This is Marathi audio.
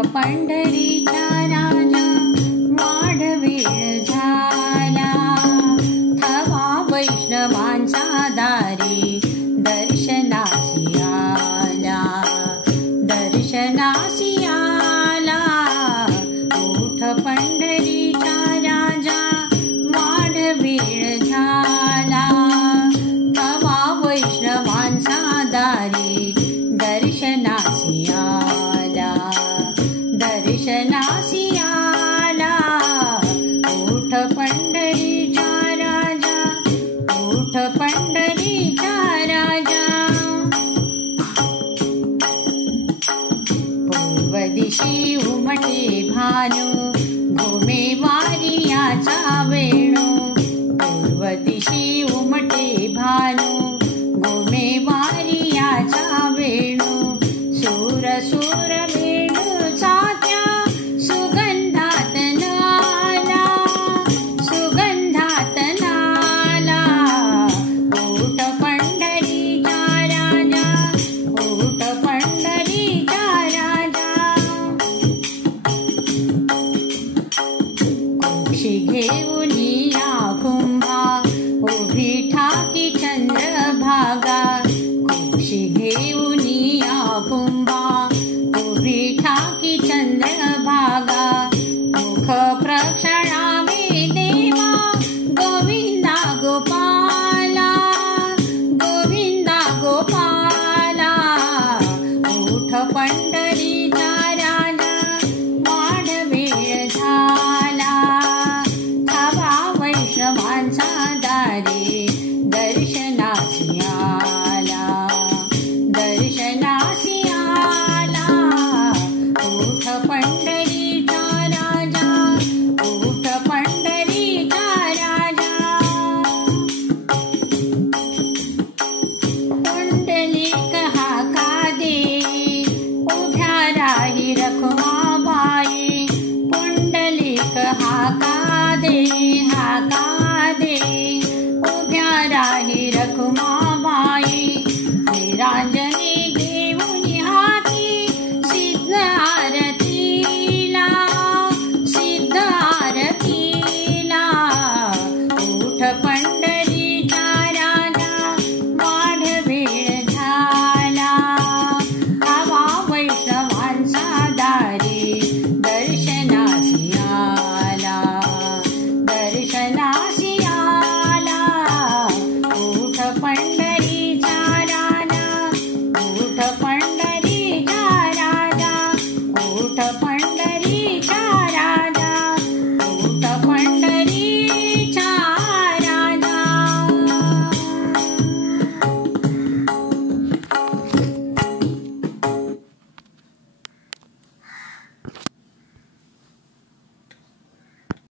पंढरीचा राजा वाढवेळ झाला, थवा वैष्णवांचा दारी दर्शनासी आला, दर्शनासी आला. उठ पंढरीचा राजा वाढवेळ झाला, थवा वैष्णवांचा दारी दर्शनासी आला, दर्शनासी आला. उठ पंढरीचा राजा, उठ पंढरीचा राजा. पूर्व दिशी उमटे भानू, घुमे वारियाचा वेणू. पूर्व दिशी उमटे भानू, घुमे वारियाचा वेणू. सूर सूर वेणूचा त्या सुगंधात नाला, सुगंधात नाला. उठ पंढरीचा राजा, उठ पंढरीचा राजा. कुक्षी घेऊन या कुंभा, उभी ठाकी चंद्रभागा. कुक्षी घेऊन या कुंभा, उभी ठाकी चंद्रभागा. मुख प्रक्षणावे देवा गोविंदा गोपाला, गोविंदा गोपाला. उठ पंढरी